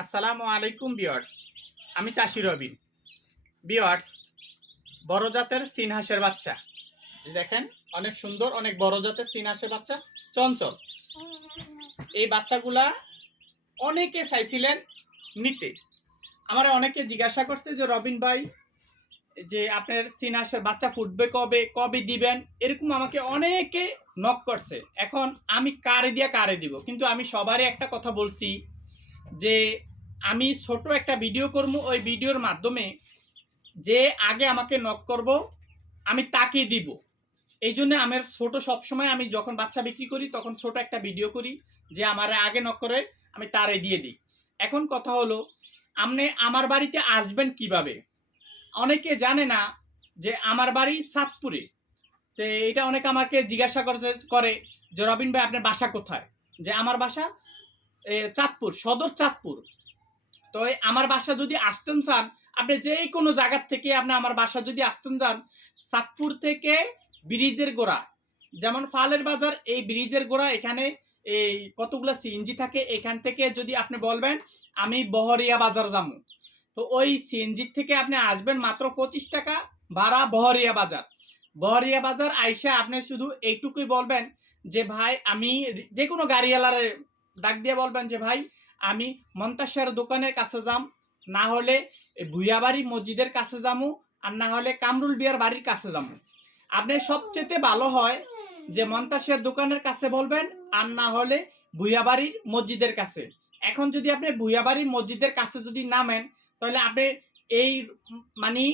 আসসালামু আলাইকুম বিয়ার্স আমি চাষি রবিন। বিয়ার্স বড় জাতের সিনহাসের বাচ্চা। দেখেন, অনেক সুন্দর, অনেক বড় জাতের সিনহাসের বাচ্চা। চঞ্চল। এই বাচ্চাগুলা অনেকে চাইছিলেন নিতে। আমার অনেকে জিজ্ঞাসা করছে যে, রবিন ভাই, যে আপনার সিনহাসের বাচ্চা ফুটবে কবে কবে দিবেন? এরকম আমাকে অনেকে নক করছে। এখন আমি কারে দিয়া কারে দিব? কিন্তু আমি সবারই একটা কথা বলছি যে আমি ছোট একটা ভিডিও করব, ওই ভিডিওর মাধ্যমে যে আগে আমাকে নক করব, আমি তাকে দিব। এই জন্য আমার ছোট সবসময় আমি যখন বাচ্চা বিক্রি করি, তখন ছোট একটা ভিডিও করি যে আমার আগে নক করে, আমি তারে দিয়ে দিই। এখন কথা হলো, আপনি আমার বাড়িতে আসবেন কীভাবে? অনেকে জানে না যে আমার বাড়ি সাতপুরে। তো এটা অনেকে আমাকে জিজ্ঞাসা করছে, করে যে, রবিন ভাই, আপনার বাসা কোথায়? যে, আমার বাসা চাঁদপুর, সদর চাঁদপুর। তো আমার বাসা যদি আসতেন চান আপনি যে কোনো জায়গার থেকে আপনি আমার বাসা যদি আসতেন চান সাতপুর থেকে ব্রিজের গোড়া, যেমন ফালের বাজার, এই ব্রিজের গোড়া, এখানে এই কতগুলো সিএনজি থাকে, এখান থেকে যদি আপনি বলবেন, আমি বহরিয়া বাজার যাব। তো ওই সিএনজি থেকে আপনি আসবেন মাত্র পঁচিশ টাকা ভাড়া বহরিয়া বাজার। বহরিয়া বাজার আইসা আপনি শুধু এইটুকুই বলবেন যে, ভাই, আমি যে কোনো গাড়িওয়ালার ডাক দিয়ে বলবেন যে, ভাই আমি মন্তাসার দোকানের কাছে যাম, না হলে এই ভুইয়াবাড়ি মসজিদের কাছে যামু, আর না হলে কামরুল বিয়ার বাড়ির কাছে যামু। আপনি সবচেয়ে ভালো হয় যে মন্তাসের দোকানের কাছে বলবেন, আর না হলে ভুইয়াবাড়ির মসজিদের কাছে। এখন যদি আপনি ভুইয়াবাড়ির মসজিদের কাছে যদি নামেন, তাহলে আপনি এই মানে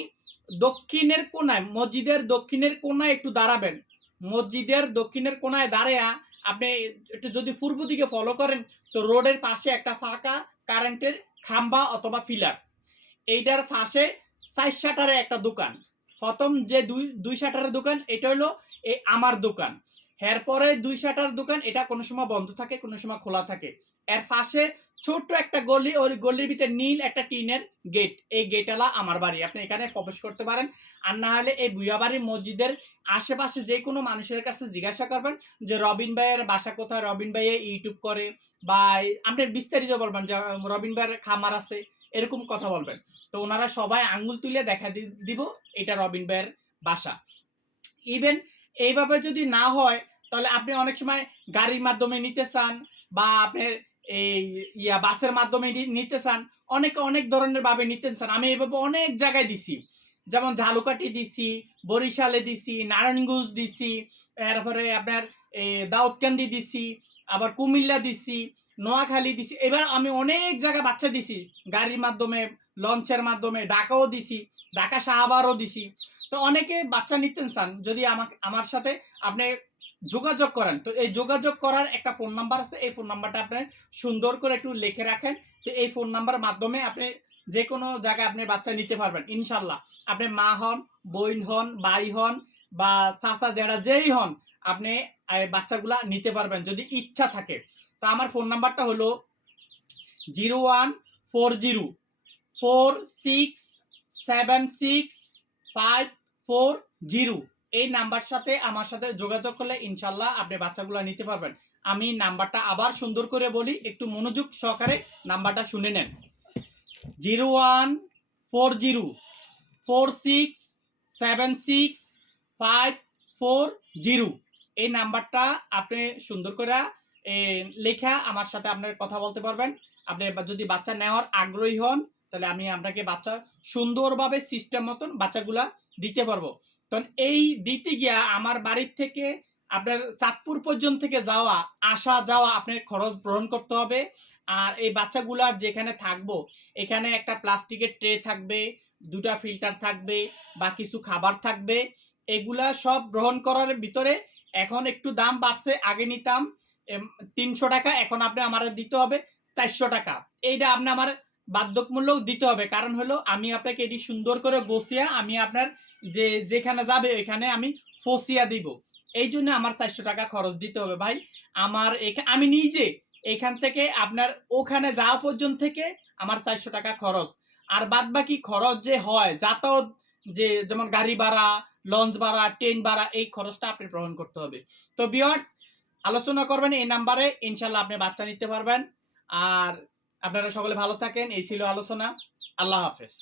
দক্ষিণের কোনায়, মসজিদের দক্ষিণের কোনায় একটু দাঁড়াবেন। মসজিদের দক্ষিণের কোনায় দাঁড়ায়া আপনি একটু যদি পূর্ব দিকে ফলো করেন, তো রোডের পাশে একটা ফাঁকা কারেন্টের খাম্বা অথবা ফিলার এইটার পাশে চার শাটারে একটা দোকান। প্রথম যে দুই দুই শাটারের দোকান, এটা হলো এই আমার দোকান। এরপরে দুই শাটার দোকান, এটা কোনো সময় বন্ধ থাকে, কোনো সময় খোলা থাকে। এর পাশে ছোট্ট একটা গলি, ওই গলির ভিতরে নীল একটা টিনের গেট এই গেটওয়ালা আমার বাড়ি। আপনি এখানে প্রবেশ করতে পারেন। আর না হলে এই বুয়াবাড়ি মসজিদের আশেপাশে যে কোনো মানুষের কাছে জিজ্ঞাসা করবেন যে, রবিন ভাইয়ের বাসা কোথায়? রবিন ভাই ইউটিউব করে বা আপনি বিস্তারিত বলবেন যে, রবিন ভাইয়ের খামার আছে, এরকম কথা বলবেন। তো ওনারা সবাই আঙ্গুল তুলে দেখা দিব, এটা রবিন ভাইয়ের বাসা। ইভেন এইভাবে যদি না হয়, তাহলে আপনি অনেক সময় গাড়ির মাধ্যমে নিতে চান বা আপনার এই ইয়া বাসের মাধ্যমে নিতে চান, অনেকে অনেক ধরনের ভাবে নিতে চান। আমি এভাবে অনেক জায়গায় দিছি। যেমন ঝালুকাঠি দিছি, বরিশালে দিছি, নারায়ণগঞ্জ দিছি, এরপরে আপনার দাউদকান্দি দিছি, আবার কুমিল্লা দিছি, নোয়াখালী দিছি। এবার আমি অনেক জায়গায় বাচ্চা দিছি। গাড়ির মাধ্যমে, লঞ্চের মাধ্যমে, ঢাকাও দিছি, ঢাকা শাহবারও দিছি। তো অনেকে বাচ্চা নিতেন চান। যদি আমাকে আমার সাথে আপনি যোগাযোগ করেন। তো এই যোগাযোগ করার একটা ফোন নাম্বার আছে, এই ফোন নাম্বারটা আপনি সুন্দর করে একটু লিখে রাখেন। তো এই ফোন নাম্বার মাধ্যমে আপনি যে কোনো জায়গায় আপনি বাচ্চা নিতে পারবেন ইনশাল্লাহ আপনি মা হন, বোন হন, ভাই হন বা চাচা, জেঠা যেই হন, আপনি বাচ্চাগুলা নিতে পারবেন যদি ইচ্ছা থাকে। তো আমার ফোন নাম্বারটা হলো zero one four zero four six seven six five four zero. এই নাম্বার সাথে আমার সাথে যোগাযোগ করলে ইনশাল্লাহ আপনি বাচ্চাগুলো নিতে পারবেন। আমি নাম্বারটা আবার সুন্দর করে বলি, একটু মনোযোগ সহকারে নাম্বারটা শুনে নেন। Zero one four zero, four six, seven six, five four zero. এই নাম্বারটা আপনি সুন্দর করে লেখা আমার সাথে আপনার কথা বলতে পারবেন। আপনি যদি বাচ্চা নেওয়ার আগ্রহী হন, তাহলে আমি আপনাকে বাচ্চা সুন্দরভাবে সিস্টেম মতন বাচ্চাগুলা দিতে পারব। তখন এই দিতে গিয়া আমার বাড়ির থেকে আপনার চাঁদপুর পর্যন্ত থেকে যাওয়া, আসা যাওয়া আপনার খরচ গ্রহণ করতে হবে। আর এই বাচ্চাগুলা যেখানে থাকব, এখানে একটা প্লাস্টিকের ট্রে থাকবে, দুটা ফিল্টার থাকবে বা কিছু খাবার থাকবে। এগুলা সব গ্রহণ করার ভিতরে এখন একটু দাম বাড়ছে, আগে নিতাম তিনশো টাকা, এখন আপনি আমার দিতে হবে চারশো টাকা। এইটা আপনি আমার বাধ্যকমূলক দিতে হবে। কারণ হলো, আমি আপনাকে এটি সুন্দর করে গোছিয়া আমি আপনার যে, যেখানে যাবে, ওইখানে আমি ফসিয়া দিব। এই জন্য আমার চারশো টাকা খরচ দিতে হবে ভাই। আমার আমি নিজে এখান থেকে আপনার ওখানে যাওয়া পর্যন্ত থেকে আমার চারশো টাকা খরচ। আর বাদ বাকি খরচ যে হয়, যাতায়াত যে, যেমন গাড়ি ভাড়া, লঞ্চ ভাড়া, ট্রেন ভাড়া, এই খরচটা আপনি গ্রহণ করতে হবে। তো বিয়ার্স আলোচনা করবেন এই নাম্বারে ইনশাল্লাহ আপনি বাচ্চা নিতে পারবেন। আর আপনারা সকলে ভালো থাকেন। এই ছিল আলোচনা। আল্লাহ হাফেজ।